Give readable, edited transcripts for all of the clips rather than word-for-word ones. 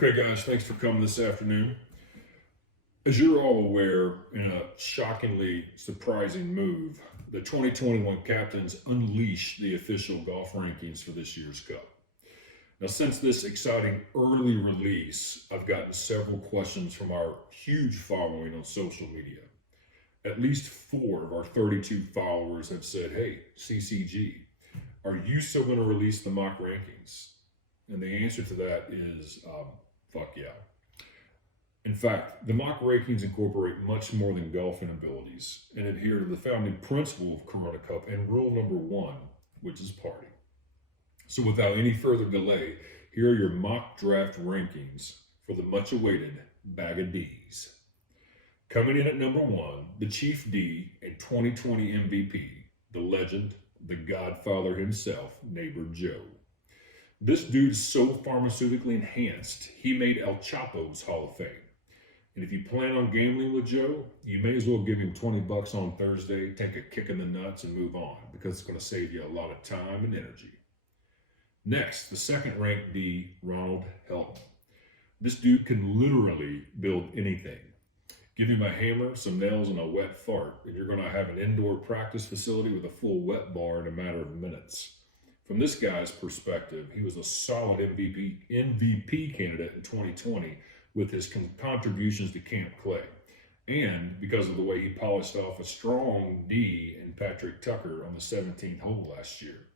Okay, guys, thanks for coming this afternoon. As you're all aware, in a shockingly surprising move, the 2021 captains unleashed the official golf rankings for this year's Cup. Now, since this exciting early release, I've gotten several questions from our huge following on social media. At least four of our 32 followers have said, "Hey, CCG, are you still going to release the mock rankings?" And the answer to that is fuck yeah. In fact, the mock rankings incorporate much more than golfing abilities and adhere to the founding principle of Corona Cup and rule number one, which is party. So without any further delay, here are your mock draft rankings for the much awaited Bag of D's. Coming in at number one, the Chief D and 2020 MVP, the legend, the godfather himself, Neighbor Joe. This dude's so pharmaceutically enhanced, he made El Chapo's Hall of Fame. And if you plan on gambling with Joe, you may as well give him $20 on Thursday, take a kick in the nuts, and move on, because it's going to save you a lot of time and energy. Next, the second ranked D, Ronald Helton. This dude can literally build anything. Give him a hammer, some nails, and a wet fart, and you're going to have an indoor practice facility with a full wet bar in a matter of minutes. From this guy's perspective, he was a solid MVP candidate in 2020 with his contributions to Camp Clay, and because of the way he polished off a strong D in Patrick Tucker on the 17th hole last year.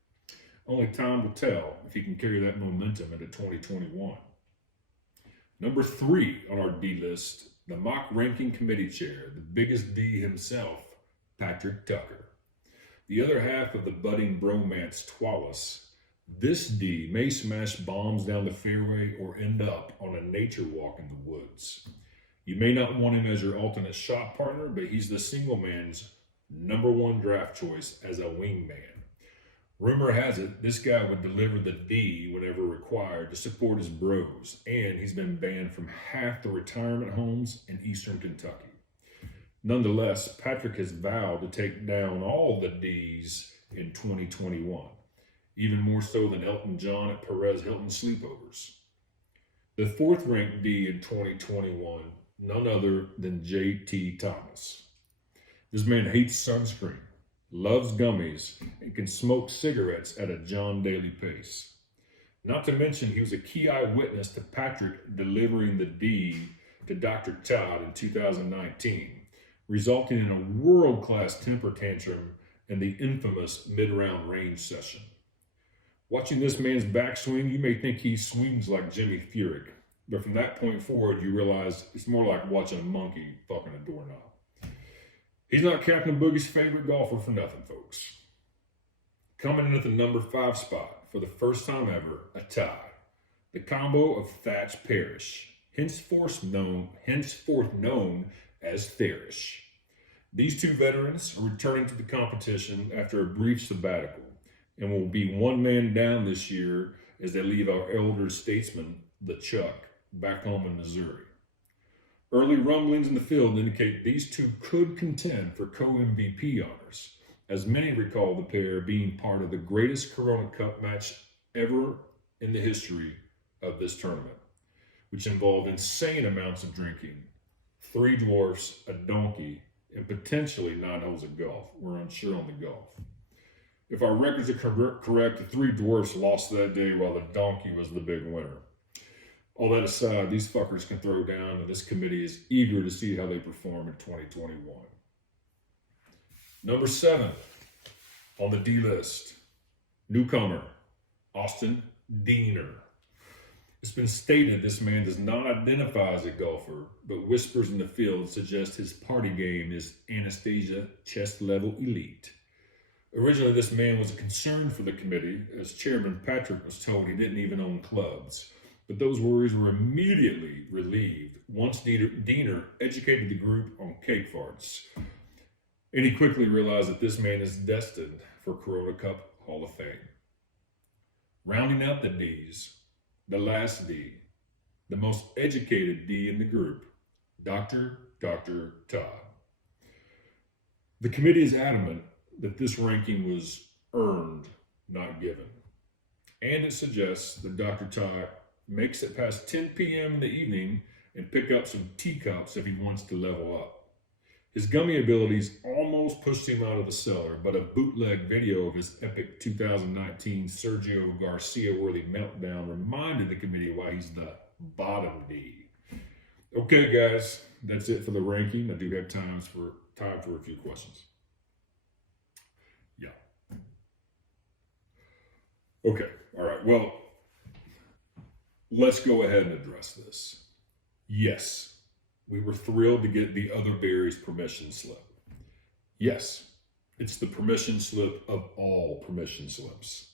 Only time will tell if he can carry that momentum into 2021. Number three on our D list, the mock ranking committee chair, the biggest D himself, Patrick Tucker. The other half of the budding bromance Twalis, this D may smash bombs down the fairway or end up on a nature walk in the woods. You may not want him as your alternate shot partner, but he's the single man's number one draft choice as a wingman. Rumor has it this guy would deliver the D whenever required to support his bros, and he's been banned from half the retirement homes in eastern Kentucky. Nonetheless, Patrick has vowed to take down all the D's in 2021, even more so than Elton John at Perez Hilton sleepovers. The fourth ranked D in 2021, none other than JT Thomas. This man hates sunscreen, loves gummies, and can smoke cigarettes at a John Daly pace. Not to mention, he was a key eyewitness to Patrick delivering the D to Dr. Todd in 2019. Resulting in a world-class temper tantrum and the infamous mid-round range session. Watching this man's backswing, you may think he swings like Jimmy Furyk, but from that point forward, you realize it's more like watching a monkey fucking a doorknob. He's not Captain Boogie's favorite golfer for nothing, folks. Coming in at the number 5 spot, for the first time ever, a tie. The combo of Thatch Parrish, henceforth known as Therish. These two veterans are returning to the competition after a brief sabbatical and will be one man down this year as they leave our elder statesman, the Chuck, back home in Missouri. Early rumblings in the field indicate these two could contend for co-MVP honors, as many recall the pair being part of the greatest Corona Cup match ever in the history of this tournament, which involved insane amounts of drinking, 3 dwarfs, a donkey, and potentially 9 holes of golf. We're unsure on the golf. If our records are correct, the 3 dwarfs lost that day while the donkey was the big winner. All that aside, these fuckers can throw down, and this committee is eager to see how they perform in 2021. Number 7 on the D list, newcomer, Austin Deaner. It's been stated this man does not identify as a golfer, but whispers in the field suggest his party game is Anastasia chest level elite. Originally, this man was a concern for the committee, as Chairman Patrick was told he didn't even own clubs. But those worries were immediately relieved once Deaner educated the group on cake farts. And he quickly realized that this man is destined for Corona Cup Hall of Fame. Rounding out the D's, the last D, the most educated D in the group, Dr. Todd. The committee is adamant that this ranking was earned, not given. And it suggests that Dr. Todd makes it past 10 p.m. in the evening and pick up some teacups if he wants to level up. His gummy abilities almost pushed him out of the cellar, but a bootleg video of his epic 2019 Sergio Garcia-worthy meltdown reminded the committee why he's the bottom D. Okay, guys, that's it for the ranking. I do have time for a few questions. Yeah. Okay, all right. Well, let's go ahead and address this. Yes. We were thrilled to get the other Barry's permission slip. Yes, it's the permission slip of all permission slips.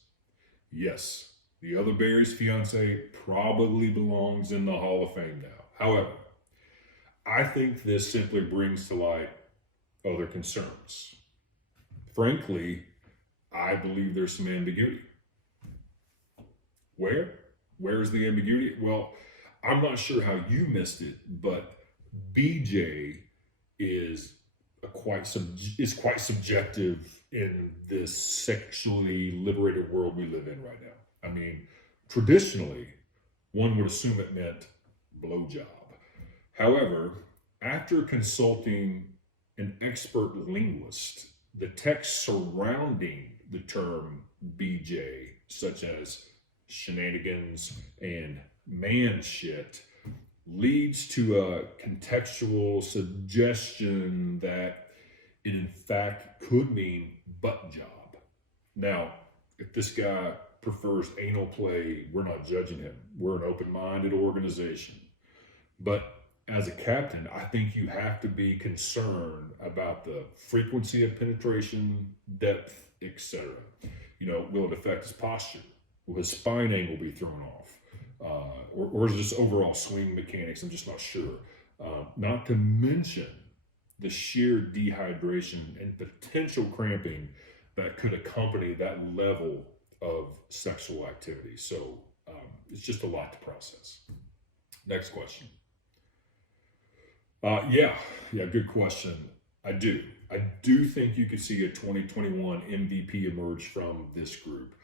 Yes, the other Barry's fiance probably belongs in the Hall of Fame now. However, I think this simply brings to light other concerns. Frankly, I believe there's some ambiguity. Where's the ambiguity? Well, I'm not sure how you missed it, but BJ is quite subjective in this sexually liberated world we live in right now. I mean, traditionally, one would assume it meant blowjob. However, after consulting an expert linguist, the text surrounding the term BJ, such as shenanigans and man shit, leads to a contextual suggestion that it in fact could mean butt job. Now, if this guy prefers anal play, we're not judging him. We're an open-minded organization. But as a captain, I think you have to be concerned about the frequency of penetration, depth, etc. Will it affect his posture? Will his spine angle be thrown off? Or is it just overall swing mechanics? I'm just not sure. Not to mention the sheer dehydration and potential cramping that could accompany that level of sexual activity. So it's just a lot to process. Next question. Yeah, good question. I do think you could see a 2021 MVP emerge from this group.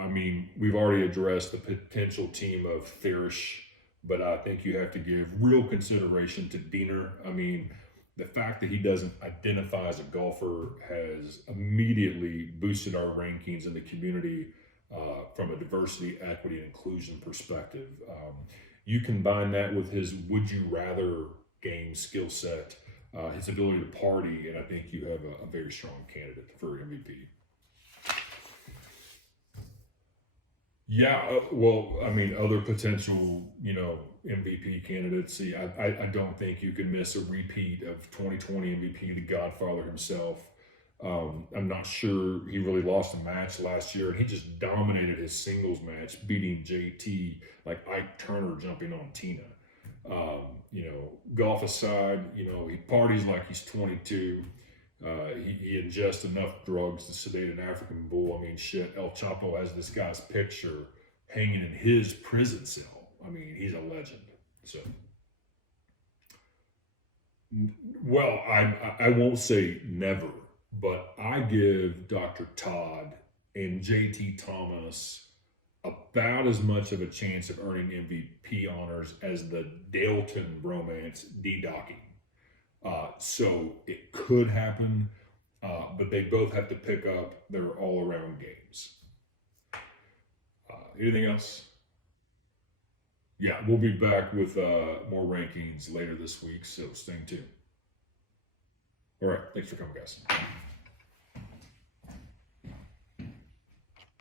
I mean, we've already addressed the potential team of Therish, but I think you have to give real consideration to Diener. I mean, the fact that he doesn't identify as a golfer has immediately boosted our rankings in the community from a diversity, equity, and inclusion perspective. You combine that with his would you rather game skill set, his ability to party, and I think you have a very strong candidate for MVP. Yeah, well, I mean, other potential, MVP candidates. See, I don't think you can miss a repeat of 2020 MVP, the Godfather himself. I'm not sure he really lost a match last year, and he just dominated his singles match, beating JT like Ike Turner jumping on Tina. Golf aside, he parties like he's 22. He ingests enough drugs to sedate an African bull. I mean, shit, El Chapo has this guy's picture hanging in his prison cell. I mean, he's a legend. So, well, I won't say never, but I give Dr. Todd and JT Thomas about as much of a chance of earning MVP honors as the Dalton bromance D-docking. So it could happen, but they both have to pick up their all-around games. Anything else? Yeah, we'll be back with more rankings later this week, so stay tuned. All right, thanks for coming, guys.